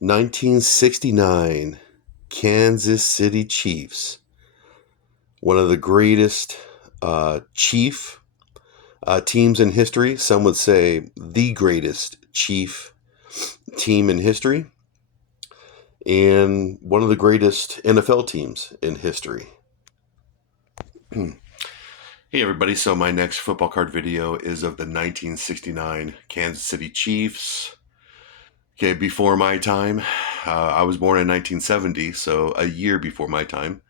1969, Kansas City Chiefs. One of the greatest Chief teams in history. Some would say the greatest Chief team in history. And one of the greatest NFL teams in history. Hey everybody, so my next football card video is of the 1969 Kansas City Chiefs. Okay, before my time. I was born in 1970, so a year before my time.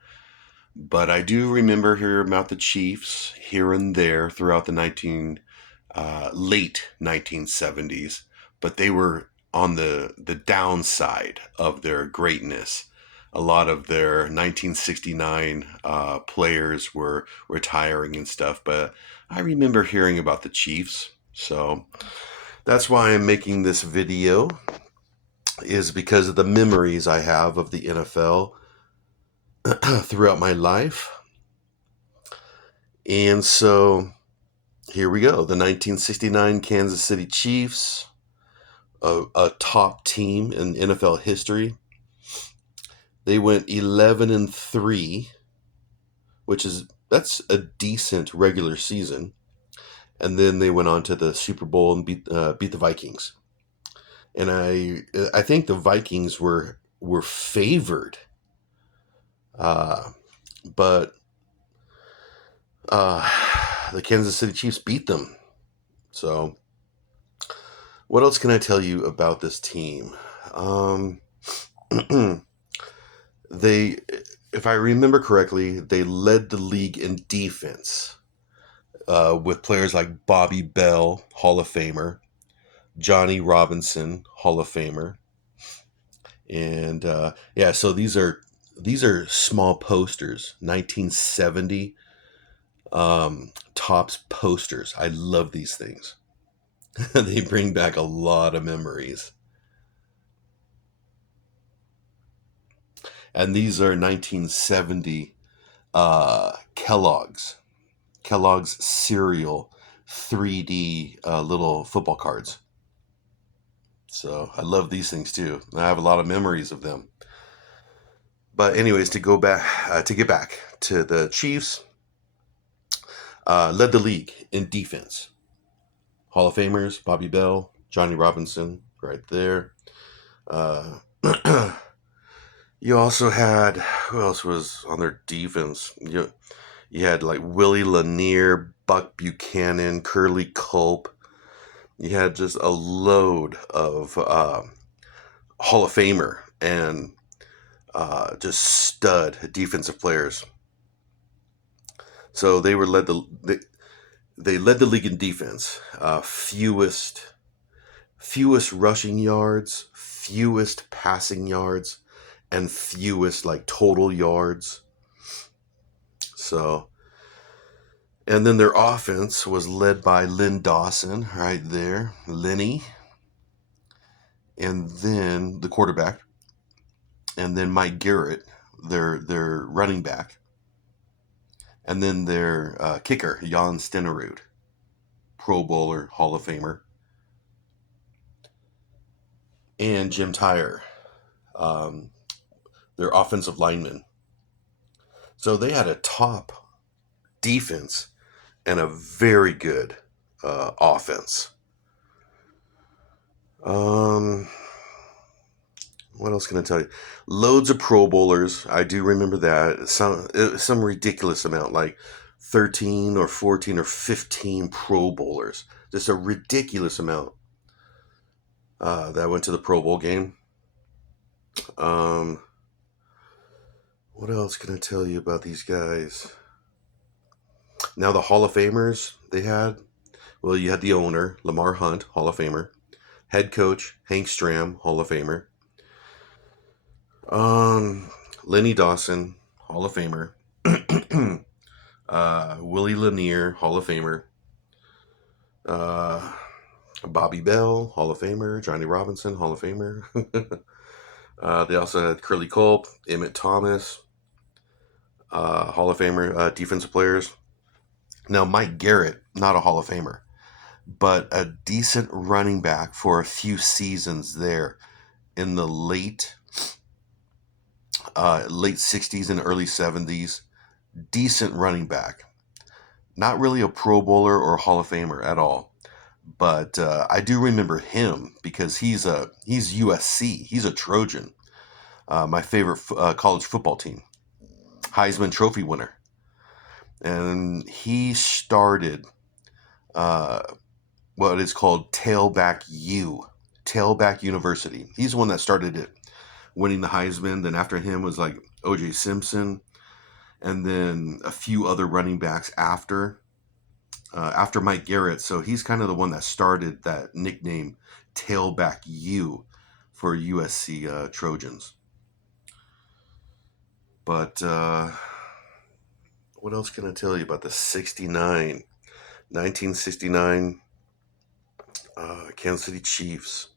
But I do remember hearing about the Chiefs here and there throughout the late 1970s, but they were on the downside of their greatness. A lot of their 1969 players were retiring and stuff, but I remember hearing about the Chiefs. So that's why I'm making this video, is because of the memories I have of the NFL throughout my life. And so here we go. The 1969 Kansas City Chiefs, a top team in NFL history. They went 11-3, that's a decent regular season. And then they went on to the Super Bowl and beat the Vikings. And I think the Vikings were favored, but the Kansas City Chiefs beat them. So, what else can I tell you about this team? They, if I remember correctly, they led the league in defense with players like Bobby Bell, Hall of Famer, Johnny Robinson, Hall of Famer, and so these are small posters, 1970 Topps posters. I love these things. They bring back a lot of memories. And these are 1970 Kellogg's cereal 3D little football cards. So I love these things too. I have a lot of memories of them. But anyways, to get back to the Chiefs, led the league in defense. Hall of Famers, Bobby Bell, Johnny Robinson, right there. You also had, who else was on their defense? You had like Willie Lanier, Buck Buchanan, Curly Culp. You had just a load of Hall of Famer and just stud defensive players. So they led the league in defense. Fewest rushing yards, fewest passing yards, and fewest like total yards. So, and then their offense was led by Len Dawson, right there, Lenny, and then the quarterback, and then Mike Garrett, their running back, and then their kicker, Jan Stenerud, Pro Bowler, Hall of Famer, and Jim Tyre, their offensive lineman. So they had a top defense and a very good offense. What else can I tell you? Loads of Pro Bowlers. I do remember that. Some ridiculous amount, like 13 or 14 or 15 Pro Bowlers. Just a ridiculous amount that went to the Pro Bowl game. What else can I tell you about these guys? Now the Hall of Famers they had. Well, you had the owner, Lamar Hunt, Hall of Famer. Head coach, Hank Stram, Hall of Famer. Lenny Dawson, Hall of Famer. Willie Lanier, Hall of Famer. Bobby Bell, Hall of Famer. Johnny Robinson, Hall of Famer. They also had Curly Culp, Emmett Thomas, Hall of Famer, defensive players. Now, Mike Garrett, not a Hall of Famer, but a decent running back for a few seasons there in the late 60s and early 70s. Decent running back. Not really a Pro Bowler or Hall of Famer at all. But I do remember him because he's USC. He's a Trojan. My favorite college football team. Heisman Trophy winner. And he started uh, what is called Tailback University. He's the one that started it, winning the Heisman. Then after him was like O.J. Simpson, and then a few other running backs after Mike Garrett. So he's kind of the one that started that nickname Tailback U for USC Trojans. But what else can I tell you about the 1969 Kansas City Chiefs?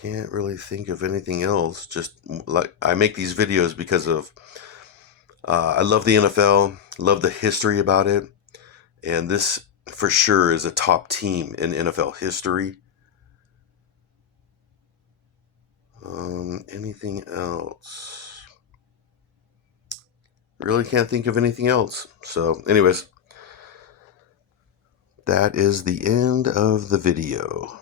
Can't really think of anything else. Just like I make these videos because of I love the NFL, love the history about it, and this for sure is a top team in NFL history. Anything else? Really can't think of anything else. So, anyways, that is the end of the video.